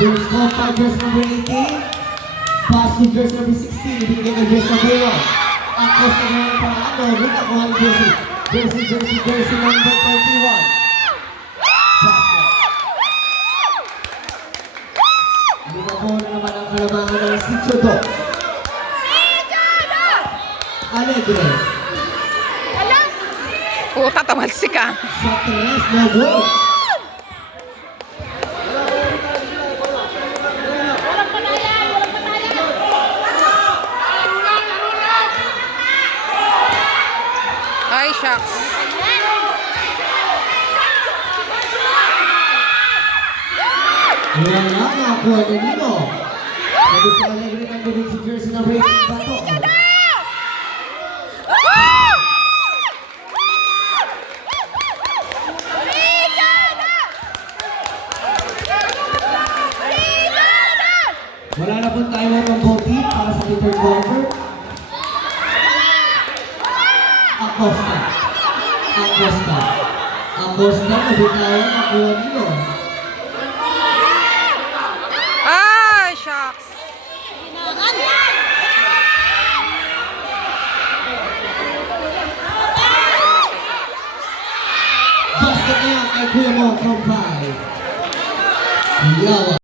James Copa, dress number 18. Pass to dress number 16. Ibigay kay dress number 1. Akos na naman para ano, rin ako ang jersey. Jersey number 31. Jasper. Lumako na naman ang kalamangan ng si Chodo. Alegre. Tatamalsik ka. Sa tres na goal. Ay, shucks. Wala nga nakakuha na nino. Sabi sa Alegre nandun si jersey number 18 Bato. Wala na po tayo ng voting para sa third quarter. Acosta. Nabitawan ang kuha nino. Ay, shucks. Basket na yan kay Kuya Mo from 5. Yawa.